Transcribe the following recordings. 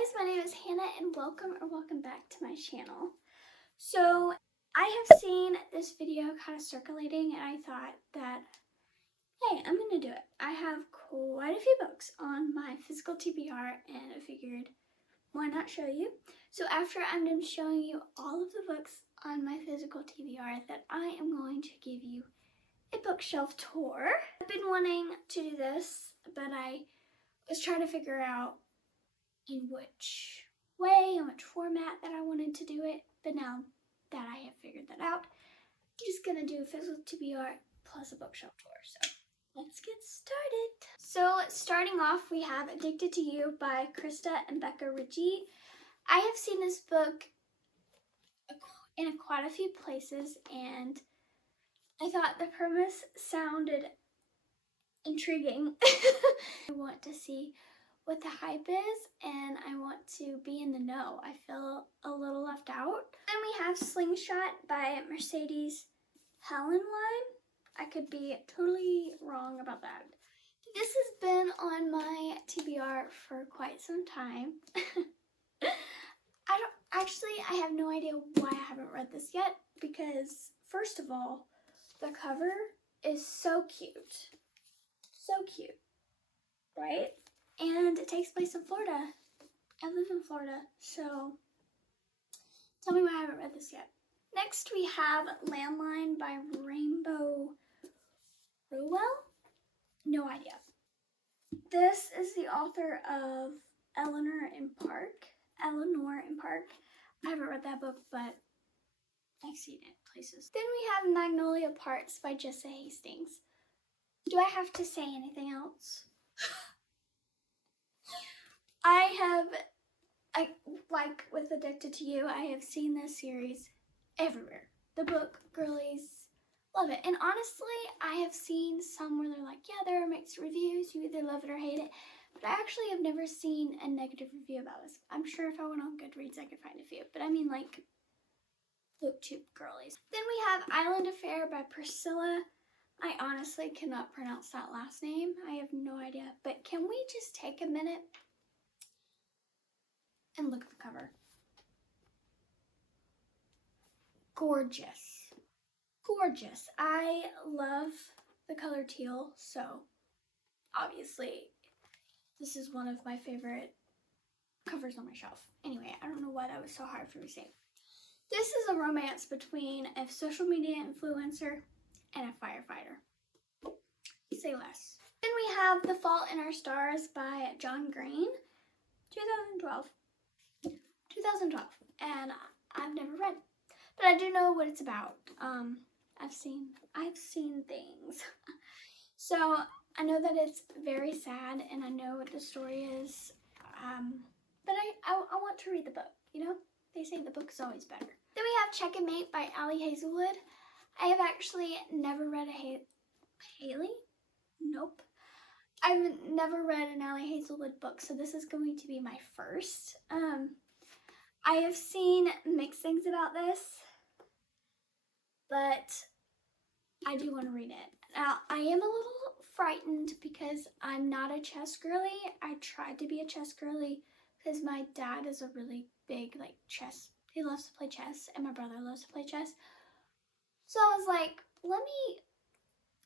guys, my name is Hannah and welcome back to my channel. So I have seen this video kind of circulating and I thought that, hey, I'm gonna do it. I have quite a few books on my physical TBR and I figured, why not show you? So after I'm done showing you all of the books on my physical TBR, that I am going to give you a bookshelf tour. I've been wanting to do this, but I was trying to figure out in which way and which format that I wanted to do it, but now that I have figured that out, I'm just gonna do a physical TBR plus a bookshelf tour. So let's get started. So starting off, we have Addicted to You by Krista and Becca Ritchie. I have seen this book in quite a few places and I thought the premise sounded intriguing. I want to see what the hype is and I want to be in the know. I feel a little left out. Then we have Slingshot by Mercedes Hellenwein. I could be totally wrong about that. This has been on my TBR for quite some time. I have no idea why I haven't read this yet because first of all, the cover is so cute. So cute, right? And it takes place in Florida. I live in Florida, so tell me why I haven't read this yet. Next we have Landline by Rainbow Rowell. No idea. This is the author of Eleanor in Park. I haven't read that book, but I've seen it places. Then we have Magnolia Parks by Jessa Hastings. Do I have to say anything else? Like with Addicted to You, I have seen this series everywhere. The book, girlies, love it. And honestly, I have seen some where they're like, yeah, there are mixed reviews. You either love it or hate it. But I actually have never seen a negative review about this. I'm sure if I went on Goodreads, I could find a few. But I mean, like, booktube girlies. Then we have Island Affair by Priscilla. I honestly cannot pronounce that last name. I have no idea. But can we just take a minute and look at the cover? Gorgeous. Gorgeous. I love the color teal, so obviously this is one of my favorite covers on my shelf. Anyway, I don't know why that was so hard for me to say. This is a romance between a social media influencer and a firefighter. Say less. Then we have The Fault in Our Stars by John Green, 2012. And I've never read, but I do know what it's about. I've seen things. So I know that it's very sad and I know what the story is. But I want to read the book, you know? They say the book is always better. Then we have Check and Mate by Allie Hazelwood. I have actually never read a Haley? Nope. I've never read an Allie Hazelwood book, so this is going to be my first. I have seen mixed things about this, but I do want to read it. Now, I am a little frightened because I'm not a chess girly. I tried to be a chess girly because my dad is a really big, like, chess. He loves to play chess, and my brother loves to play chess. So I was like, let me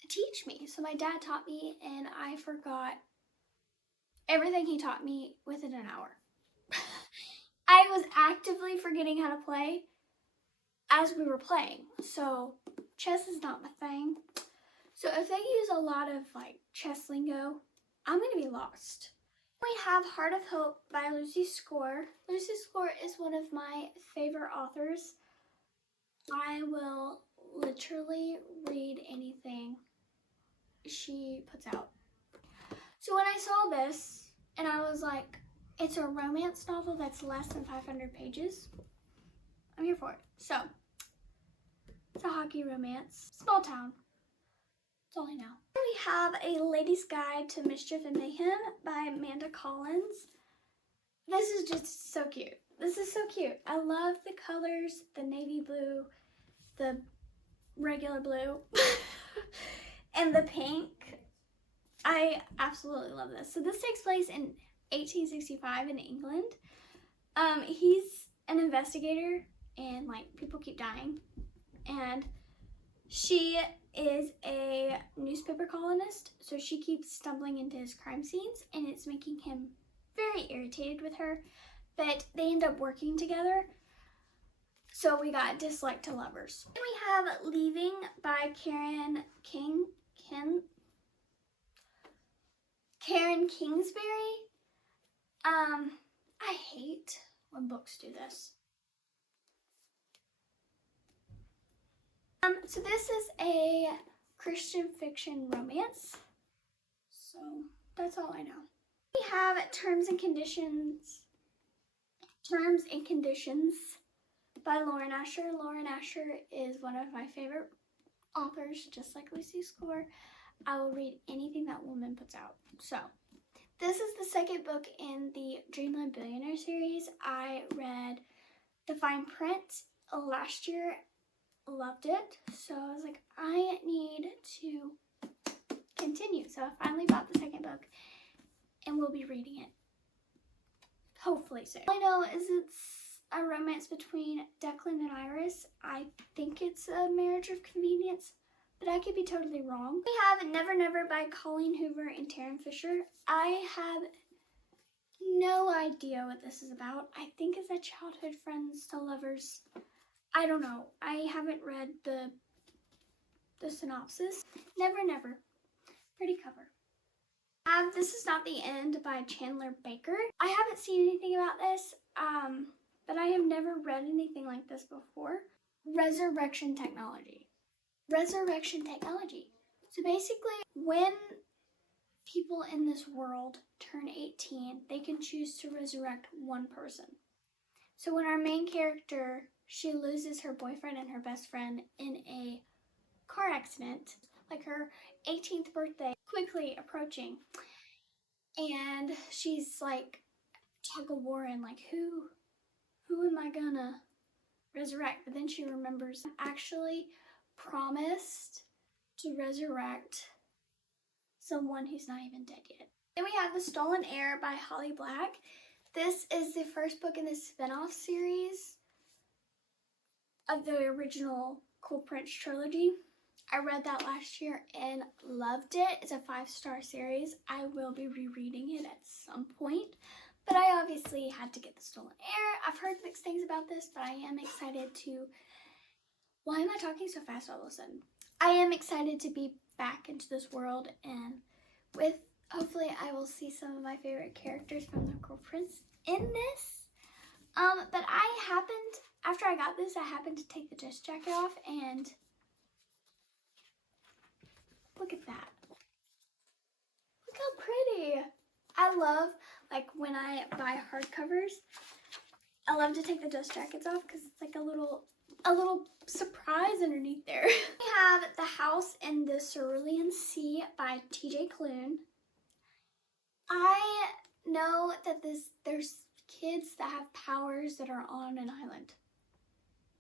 teach me. So my dad taught me, and I forgot everything he taught me within an hour. I was actively forgetting how to play as we were playing. So chess is not my thing. So if they use a lot of like chess lingo, I'm gonna be lost. We have Heart of Hope by Lucy Score. Lucy Score is one of my favorite authors. I will literally read anything she puts out. So when I saw this and I was like, it's a romance novel that's less than 500 pages, I'm here for it. So it's a hockey romance, small town. That's all I know. We have A Lady's Guide to Mischief and Mayhem by Amanda Collins. This is just so cute. This is so cute. I love the colors, the navy blue, the regular blue, and the pink. I absolutely love this. So this takes place in 1865 in England. He's an investigator and like people keep dying, and she is a newspaper columnist, so she keeps stumbling into his crime scenes and it's making him very irritated with her, but they end up working together. So we got Dislike to Lovers. Then we have Leaving by Karen Kingsbury. I hate when books do this. So this is a Christian fiction romance. So that's all I know. We have Terms and Conditions by Lauren Asher. Lauren Asher is one of my favorite authors, just like Lucy Score. I will read anything that woman puts out. So this is the second book in the Dreamland Billionaire series. I read The Fine Print last year, loved it. So I was like, I need to continue. So I finally bought the second book and we'll be reading it hopefully soon. All I know is it's a romance between Declan and Iris. I think it's a marriage of convenience, but I could be totally wrong. We have Never Never by Colleen Hoover and Taryn Fisher. I have no idea what this is about. I think it's a childhood friends to lovers. I don't know. I haven't read the synopsis. Never Never. Pretty cover. This Is Not the End by Chandler Baker. I haven't seen anything about this, but I have never read anything like this before. Resurrection Technology. Resurrection Technology. So basically, when people in this world turn 18, they can choose to resurrect one person. So when our main character, she loses her boyfriend and her best friend in a car accident, like her 18th birthday quickly approaching, and she's like tug of war and like who am I gonna resurrect? But then she remembers actually promised to resurrect someone who's not even dead yet. Then we have The Stolen Heir by Holly Black. This is the first book in the spin-off series of the original Cool Prince trilogy. I read that last year and loved it. It's a 5-star series. I will be rereading it at some point, but I obviously had to get The Stolen Heir. I've heard mixed things about this, but I am excited to... Why am I talking so fast all of a sudden? I am excited to be back into this world, and with hopefully I will see some of my favorite characters from the Cool Prince in this. But after I got this, I happened to take the dust jacket off, and look at that. Look how pretty. I love, like, when I buy hardcovers, I love to take the dust jackets off because it's like a little surprise underneath there. We have The House in the Cerulean Sea by TJ Klune. I know that there's kids that have powers that are on an island.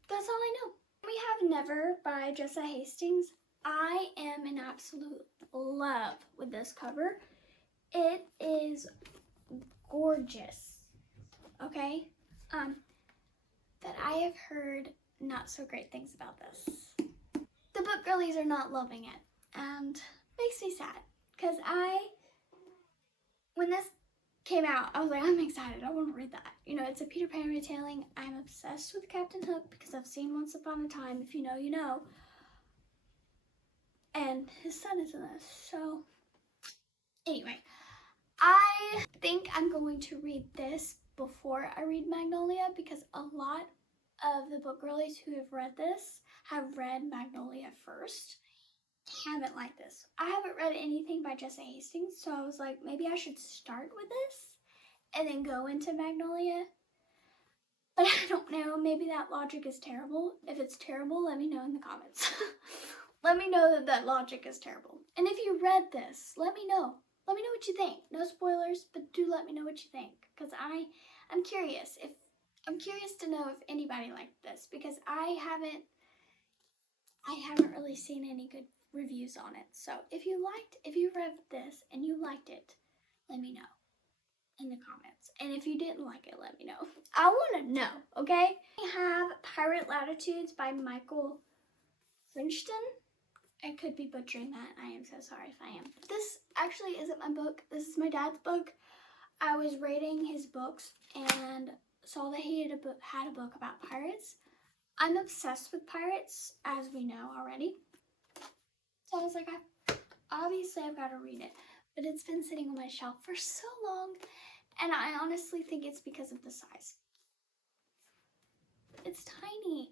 That's all I know. We have Never by Jessa Hastings. I am in absolute love with this cover. It is gorgeous, okay? But I have heard not so great things about this. The book girlies are not loving it, and makes me sad, because when this came out, I was like, I'm excited, I want to read that. You know, it's a Peter Pan retelling. I'm obsessed with Captain Hook because I've seen Once Upon a Time. If you know, you know. And his son is in this, so anyway, I think I'm going to read this before I read Magnolia, because a lot of the book girlies who have read this have read Magnolia first. Haven't liked this. I haven't read anything by Jessa Hastings, so I was like, maybe I should start with this and then go into Magnolia. But I don't know, maybe that logic is terrible. If it's terrible, let me know in the comments. Let me know that logic is terrible. And if you read this, let me know. Let me know what you think. No spoilers, but do let me know what you think, because I'm curious. I'm curious to know if anybody liked this, because I haven't really seen any good reviews on it. So if you read this and you liked it, let me know. in the comments. And if you didn't like it, let me know. I want to know, okay? We have Pirate Latitudes by Michael Frenchton. I could be butchering that. I am so sorry if I am. This actually isn't my book. This is my dad's book. I was rating his books and saw that he had a book about pirates. I'm obsessed with pirates, as we know already. So I was like, obviously I've got to read it. But it's been sitting on my shelf for so long, and I honestly think it's because of the size. It's tiny.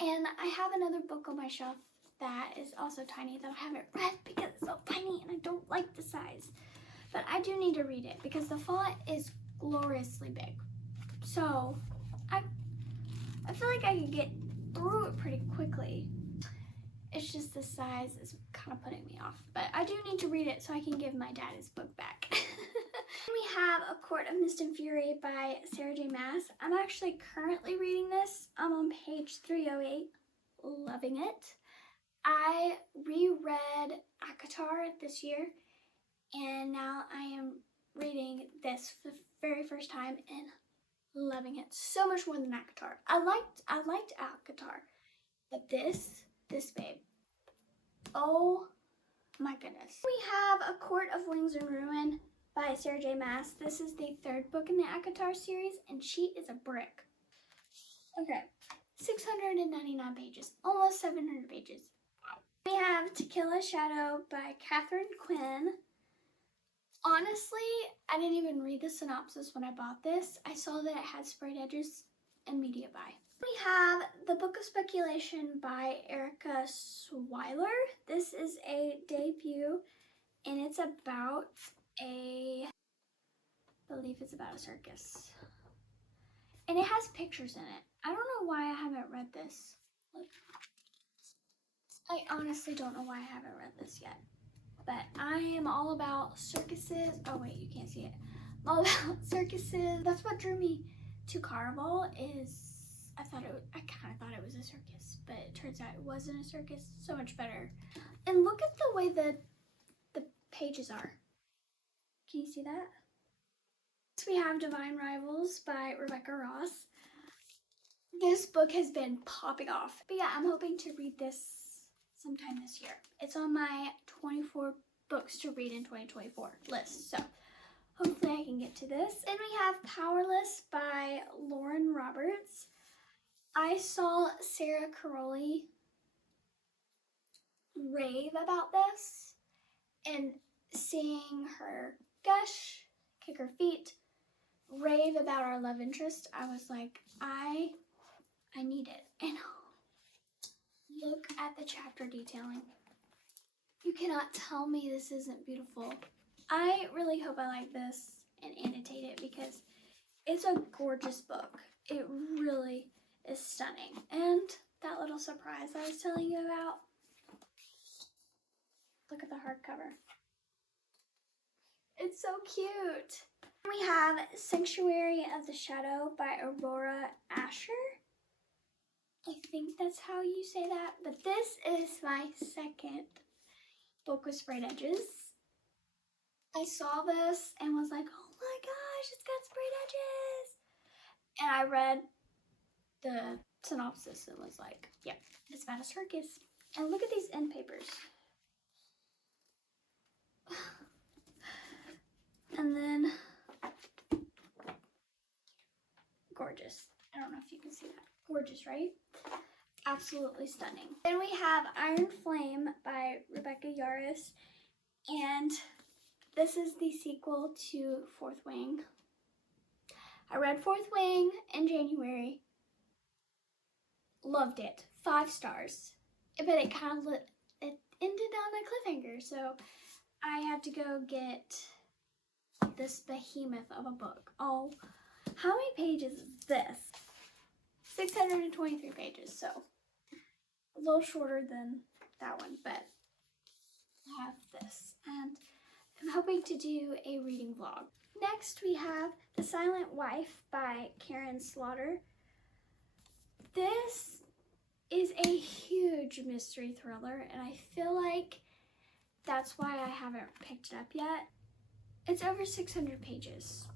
And I have another book on my shelf that is also tiny that I haven't read because it's so tiny and I don't like the size. But I do need to read it because the font is gloriously big. So I feel like I could get through it pretty quickly. It's just the size is kind of putting me off. But I do need to read it so I can give my dad his book back. We have A Court of Mist and Fury by Sarah J. Maas. I'm actually currently reading this. I'm on page 308. Loving it. I reread ACOTAR this year, and now I am reading this for the very first time and loving it so much more than ACOTAR. I liked ACOTAR, but this babe, oh my goodness. We have A Court of Wings and Ruin by Sarah J. Maas. This is the third book in the ACOTAR series, and she is a brick. Okay, 699 pages, almost 700 pages. We have To Kill a Shadow by Catherine Quinn. Honestly, I didn't even read the synopsis when I bought this. I saw that it had sprayed edges and media buy. We have The Book of Speculation by Erica Swiler. This is a debut, and it's about I believe it's about a circus. And it has pictures in it. I don't know why I haven't read this. Look. I honestly don't know why I haven't read this yet. But I am all about circuses. Oh wait, you can't see it. I'm all about circuses. That's what drew me to Caraval is I kind of thought it was a circus, but it turns out it wasn't a circus. So much better. And look at the way the pages are. Can you see that? Next we have Divine Rivals by Rebecca Ross. This book has been popping off. But yeah, I'm hoping to read this sometime this year. It's on my 24 books to read in 2024 list, so hopefully I can get to this. And we have Powerless by Lauren Roberts. I saw Sarah Caroli rave about this, and seeing her gush, kick her feet, rave about our love interest, I was like, I need it. And look at the chapter detailing. You cannot tell me this isn't beautiful. I really hope I like this and annotate it because it's a gorgeous book. It really is stunning. And that little surprise I was telling you about. Look at the hardcover. It's so cute. We have Sanctuary of the Shadow by Aurora Asher. I think that's how you say that, but this is my second book with sprayed edges. I saw this and was like, oh my gosh, it's got sprayed edges. And I read the synopsis and was like, yep, it's about a circus. And look at these end papers. And then, gorgeous. I don't know if you can see that. Gorgeous, right? Absolutely stunning. Then we have Iron Flame by Rebecca Yarros, and this is the sequel to Fourth Wing. I read Fourth Wing in January. Loved it. 5 stars. But it kind of it ended on a cliffhanger, so I had to go get this behemoth of a book. Oh, how many pages is this? 623 pages, so a little shorter than that one, but I have this, and I'm hoping to do a reading vlog. Next, we have The Silent Wife by Karen Slaughter. This is a huge mystery thriller, and I feel like that's why I haven't picked it up yet. It's over 600 pages.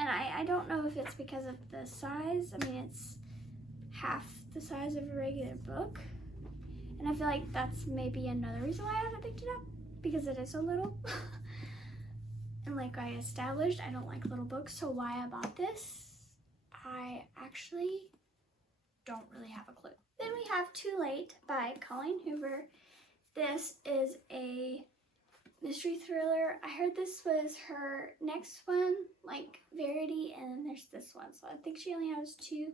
And I don't know if it's because of the size. I mean, it's half the size of a regular book. And I feel like that's maybe another reason why I haven't picked it up, because it is so little. And like I established, I don't like little books, so why I bought this, I actually don't really have a clue. Then we have Too Late by Colleen Hoover. This is a mystery thriller. I heard this was her next one, like Verity, and then there's this one. So I think she only has 2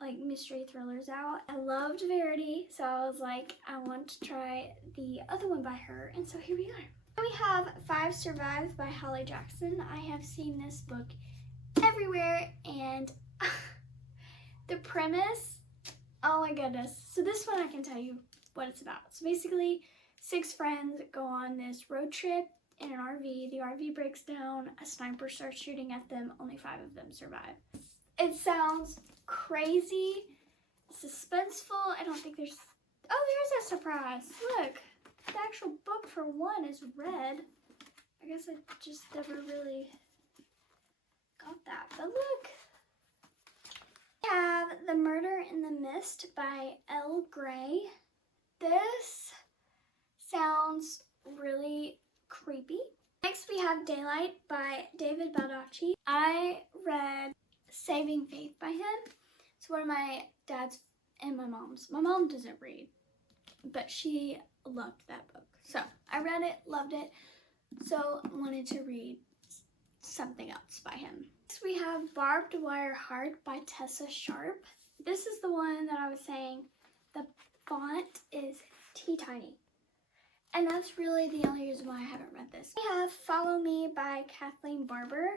like mystery thrillers out. I loved Verity, so I was like, I want to try the other one by her, and so here we are. We have Five Survived by Holly Jackson. I have seen this book everywhere, and the premise, oh my goodness. So this one I can tell you what it's about. So basically, 6 friends go on this road trip in an RV. The RV breaks down, a sniper starts shooting at them, only 5 of them survive. It sounds crazy, suspenseful. I don't think there's, oh, there's a surprise. Look, the actual book for one is red. I guess I just never really got that, but look. We have The Murder in the Mist by Elle Gray. This sounds really creepy. Next we have Daylight by David Baldacci. I read Saving Faith by him. It's one of my dad's and my mom's. My mom doesn't read, but she loved that book. So I read it, loved it, so wanted to read something else by him. Next we have Barbed Wire Heart by Tessa Sharp. This is the one that I was saying, the font is teeny-tiny. And that's really the only reason why I haven't read this. We have Follow Me by Kathleen Barber.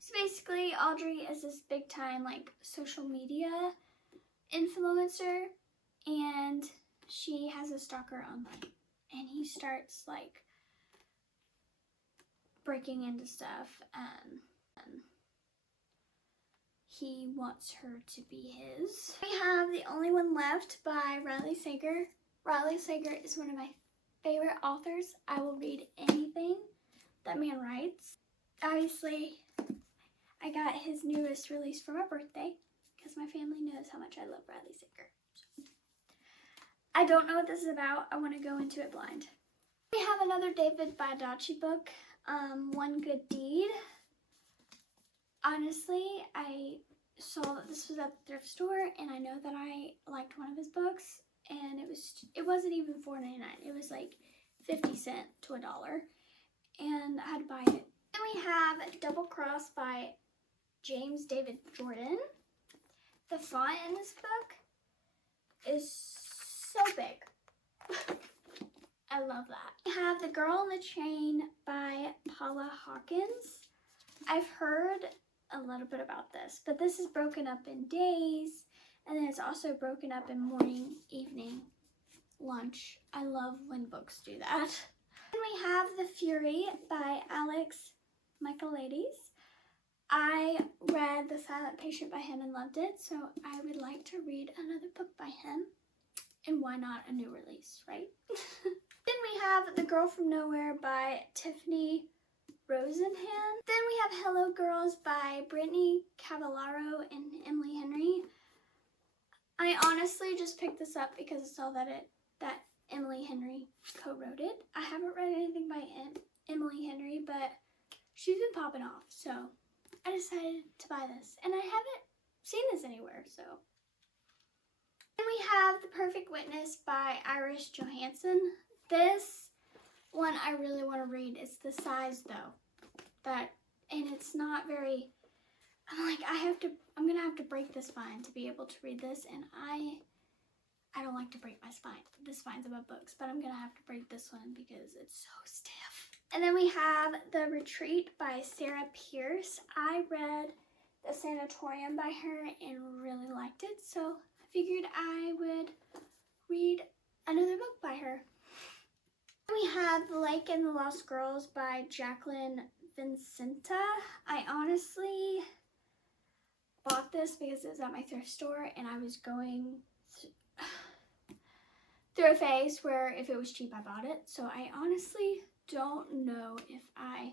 So basically, Audrey is this big time like social media influencer, and she has a stalker online, and he starts like breaking into stuff, and he wants her to be his. We have The Only One Left by Riley Sager. Riley Sager is one of my favorite authors. I will read anything that man writes. Obviously, I got his newest release for my birthday because my family knows how much I love Riley Sager. So, I don't know what this is about. I want to go into it blind. We have another David Baldacci book, One Good Deed. Honestly, I saw that this was at the thrift store, and I know that I liked one of his books, and it wasn't even $4.99. It was like 50 cents to $1, and I had to buy it. Then we have Double Cross by James David Jordan. The font in this book is so big. I love that. We have The Girl on the Train by Paula Hawkins. I've heard a little bit about this, but this is broken up in days, and then it's also broken up in morning, evening, lunch. I love when books do that. Then we have The Fury by Alex Michaelides. I read The Silent Patient by him and loved it, so I would like to read another book by him. And why not a new release, right? Then we have The Girl from Nowhere by Tiffany Rosenhan. Then we have Hello Girls by Brittany Cavallaro and Emily Henry. I honestly just picked this up because I saw that Emily Henry co-wrote it. I haven't read anything by Emily Henry, but she's been popping off, so I decided to buy this. And I haven't seen this anywhere, so. Then we have The Perfect Witness by Iris Johansson. This one I really want to read. It's the size though, and it's not very, I'm gonna have to break the spine to be able to read this, and I don't like to break my spine, the spines of my books, but I'm gonna have to break this one because it's so stiff. And then we have The Retreat by Sarah Pierce. I read The Sanatorium by her and really liked it, so I figured I would read another book by her. We have The Lake and the Lost Girls by Jacqueline Vincenta. I honestly bought this because it was at my thrift store, and I was going through a phase where if it was cheap, I bought it. So I honestly don't know if I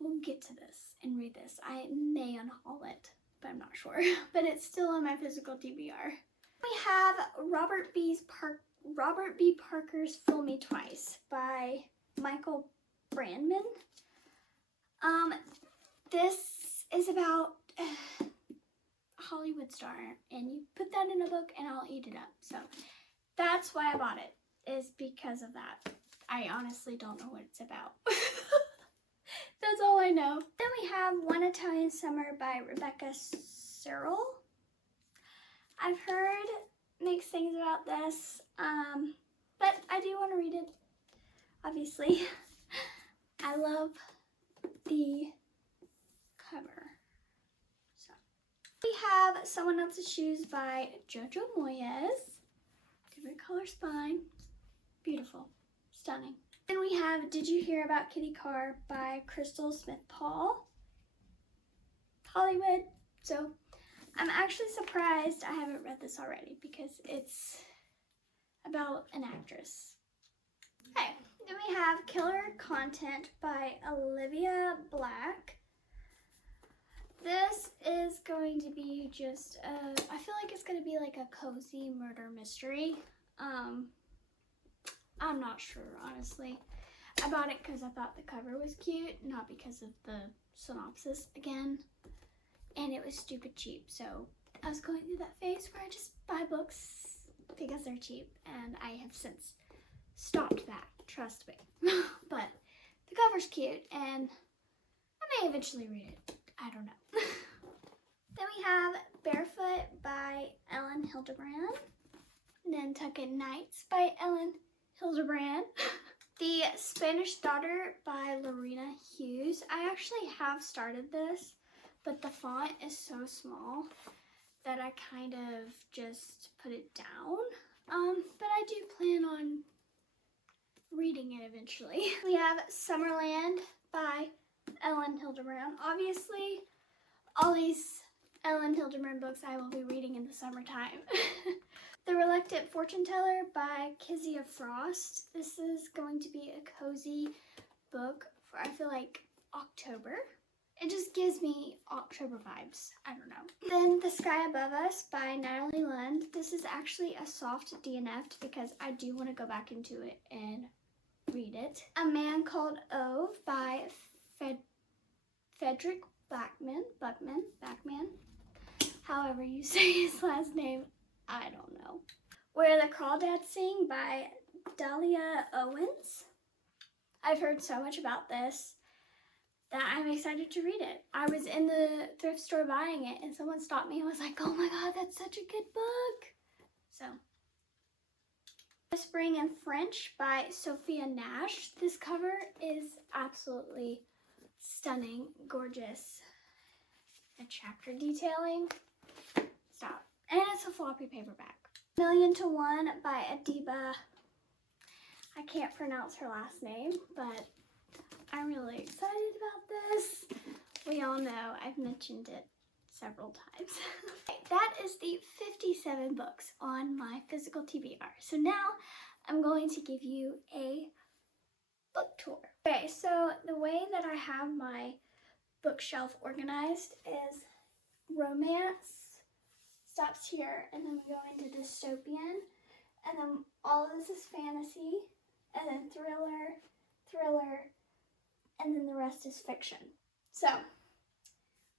we'll get to this and read this. I may unhaul it, but I'm not sure. But it's still on my physical TBR. We have Robert B. Parker's Fool Me Twice by Michael Brandman. This is about a Hollywood star, and you put that in a book and I'll eat it up. So that's why I bought it, is because of that. I honestly don't know what it's about. That's all I know. Then we have One Italian Summer by Rebecca Searle. I've heard mixed things about this, but I do want to read it, obviously. I love the cover. So we have Someone Else's Shoes by Jojo Moyes. Different color spine. Beautiful. Stunning. Then we have Did You Hear About Kitty Carr by Crystal Smith Paul. Hollywood. So I'm actually surprised I haven't read this already because it's about an actress. Okay, then we have Killer Content by Olivia Black. This is going to be just I feel like it's going to be like a cozy murder mystery. I'm not sure, honestly. I bought it because I thought the cover was cute, not because of the synopsis again. And it was stupid cheap, so I was going through that phase where I just buy books because they're cheap, and I have since stopped that, trust me. But the cover's cute, and I may eventually read it. I don't know. Then we have Barefoot by Ellen Hildebrand. Nantucket Nights by Ellen Hildebrand. The Spanish Daughter by Lorena Hughes. I actually have started this, but the font is so small that I kind of just put it down. But I do plan on reading it eventually. We have Summerland by Ellen Hildebrand. Obviously, all these Ellen Hildebrand books I will be reading in the summertime. The Reluctant Fortune Teller by Kezia Frost. This is going to be a cozy book for, I feel like, October. It just gives me October vibes. I don't know. Then The Sky Above Us by Natalie Lund. This is actually a soft DNF because I do want to go back into it and read it. A Man Called Ove by Frederick Backman. However you say his last name, I don't know. Where the Crawdads Sing by Dahlia Owens. I've heard so much about this that I'm excited to read it. I was in the thrift store buying it and someone stopped me and was like, oh my god, that's such a good book. So, Whispering in French by Sophia Nash. This cover is absolutely stunning, gorgeous. The chapter detailing. Stop. And it's a floppy paperback. Million to One by Adiba. I can't pronounce her last name, but I'm really excited about this. We all know I've mentioned it several times. That is the 57 books on my physical TBR. So now I'm going to give you a book tour. Okay, so the way that I have my bookshelf organized is romance stops here, and then we go into dystopian, and then all of this is fantasy, and then thriller, and then the rest is fiction. So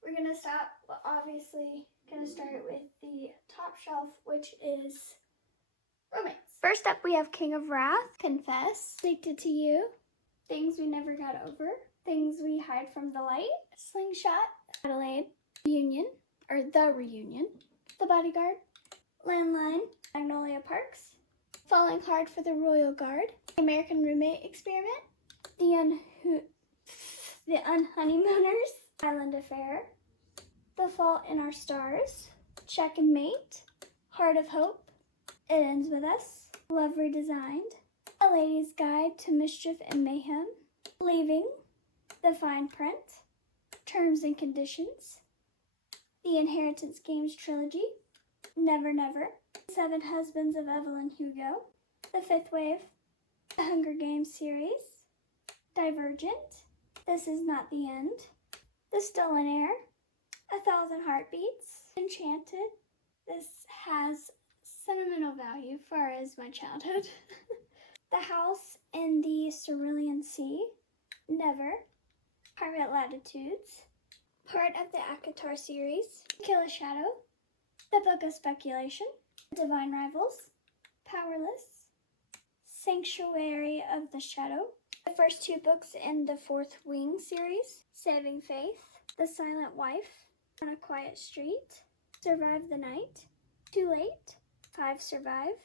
we're gonna start, well, obviously gonna start with the top shelf, which is romance. First up we have King of Wrath, Confess, Addicted to You, Things We Never Got Over, Things We Hide from the Light, Slingshot, Adelaide, Reunion, or The Reunion, The Bodyguard, Landline, Magnolia Parks, Falling Hard for the Royal Guard, The American Roommate Experiment, The Unhoneymooners, Island Affair, The Fault in Our Stars, Check and Mate, Heart of Hope, It Ends With Us, Love Redesigned, A Lady's Guide to Mischief and Mayhem, Leaving, The Fine Print, Terms and Conditions, The Inheritance Games Trilogy, Never Never, Seven Husbands of Evelyn Hugo, The Fifth Wave, The Hunger Games series, Divergent, This Is Not the End, The Stolen Air, 1,000 Heartbeats, Enchanted. This has sentimental value far as my childhood. The House in the Cerulean Sea, Never, Private Latitudes, part of the ACOTAR series, Kill a Shadow, The Book of Speculation, Divine Rivals, Powerless, Sanctuary of the Shadow, the first 2 books in the Fourth Wing series, Saving Faith, The Silent Wife, On a Quiet Street, Survive the Night, Too Late, 5 Survive,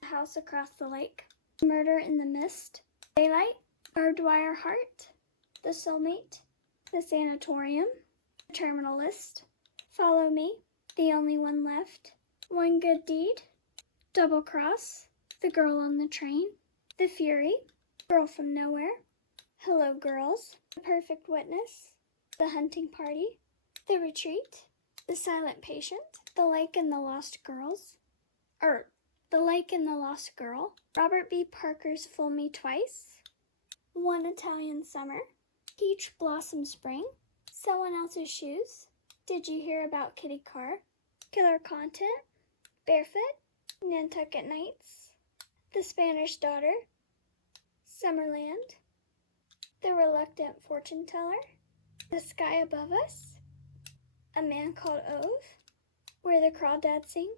The House Across the Lake, Murder in the Mist, Daylight, Barbed Wire Heart, The Soulmate, The Sanatorium, The Terminal List, Follow Me, The Only One Left, One Good Deed, Double Cross, The Girl on the Train, The Fury, Girl from Nowhere, Hello Girls, The Perfect Witness, The Hunting Party, The Retreat, The Silent Patient, The Lake and the Lost Girls, The Lake and the Lost Girl, Robert B. Parker's Fool Me Twice, One Italian Summer, Peach Blossom Spring, Someone Else's Shoes, Did You Hear About Kitty Carr, Killer Content, Barefoot, Nantucket Nights, The Spanish Daughter, Summerland, The Reluctant Fortune Teller, The Sky Above Us, A Man Called Ove, Where the Crawdads Sing,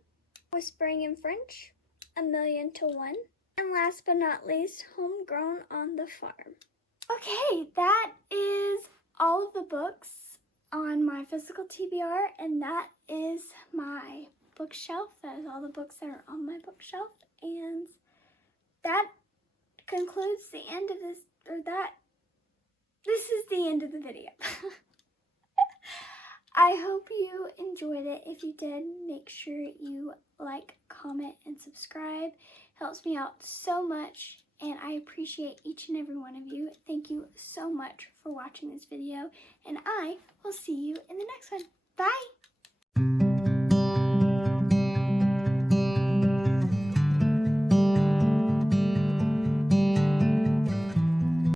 Whispering in French, A Million to One, and last but not least, Homegrown on the Farm. Okay, that is all of the books on my physical TBR, and that is my bookshelf. That is all the books that are on my bookshelf, and that concludes the end of this, this is the end of the video. I hope you enjoyed it. If you did, make sure you like, comment, and subscribe. Helps me out so much, and I appreciate each and every one of you. Thank you so much for watching this video, and I will see you in the next one. Bye!